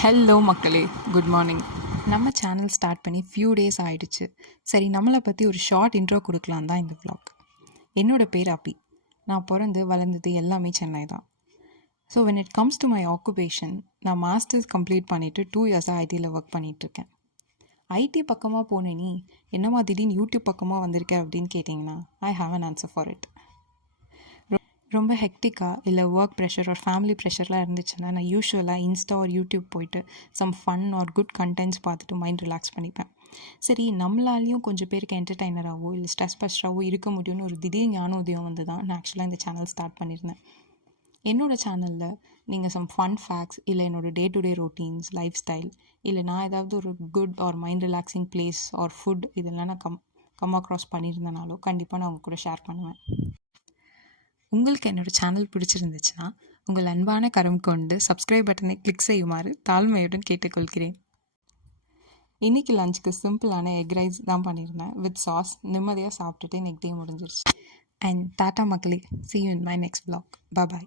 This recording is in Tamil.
ஹலோ மக்களே, குட் மார்னிங். நம்ம சேனல் ஸ்டார்ட் பண்ணி ஃபியூ டேஸ் ஆகிடுச்சு. சரி, நம்மளை பற்றி ஒரு ஷார்ட் இன்ட்ரோ கொடுக்கலாம் தான் இந்த vlog. என்னோடய பேர் அபி. நான் பிறந்து வளர்ந்தது எல்லாமே சென்னை தான். So when it comes to my occupation, நான் மாஸ்டர்ஸ் கம்ப்ளீட் பண்ணிவிட்டு 2 இயர்ஸாக ஐடியில் ஒர்க் பண்ணிகிட்ருக்கேன். ஐடி பக்கமாக போனேன், நீ என்னம்மா திடீர்னு யூடியூப் பக்கமாக வந்திருக்கேன் அப்படின்னு கேட்டிங்கன்னா, I have an answer for it. ரொம்ப ஹெக்டிக்காக இல்லை ஒர்க் ப்ரெஷர் ஒரு ஃபேமிலி ப்ரெஷர்லாம் இருந்துச்சுன்னா நான் யூஸ்வலாக இன்ஸ்டா ஒரு யூடியூப் போயிட்டு some fun or good contents பார்த்துட்டு மைண்ட் ரிலாக்ஸ் பண்ணிப்பேன். சரி, நம்மளாலேயும் கொஞ்சம் பேருக்கு என்டர்டைனராகவோ இல்லை ஸ்ட்ரெஸ் பஸ்டராகவோ இருக்க முடியும்னு ஒரு திடீர் ஞானோதயம் வந்து தான் நான் ஆக்சுவலாக இந்த சேனல் ஸ்டார்ட் பண்ணியிருந்தேன். என்னோடய சேனலில் நீங்கள் சம் ஃபன் ஃபேக்ட்ஸ் இல்லை என்னோடய day to day routines, lifestyle, இல்லை நான் ஏதாவது ஒரு good or mind relaxing place or food இதெல்லாம் நான் கம் அக்ராஸ் பண்ணியிருந்தனாலும் கண்டிப்பாக நான் உங்கள் கூட ஷேர் பண்ணுவேன். உங்களுக்கு என்னோடய சேனல் பிடிச்சிருந்துச்சுன்னா உங்கள் அன்பான கரம் கொண்டு சப்ஸ்கிரைப் பட்டனை கிளிக் செய்யுமாறு தாழ்மையுடன் கேட்டுக்கொள்கிறேன். இன்றைக்கி லஞ்சுக்கு சிம்பிளான எக் ரைஸ் தான் பண்ணியிருந்தேன் வித் சாஸ். நிம்மதியாக சாப்பிட்டுட்டு நெக்ஸ்ட் டே முடிஞ்சிருச்சு. அண்ட் டாட்டா மக்களே, see you in my next vlog. Bye bye.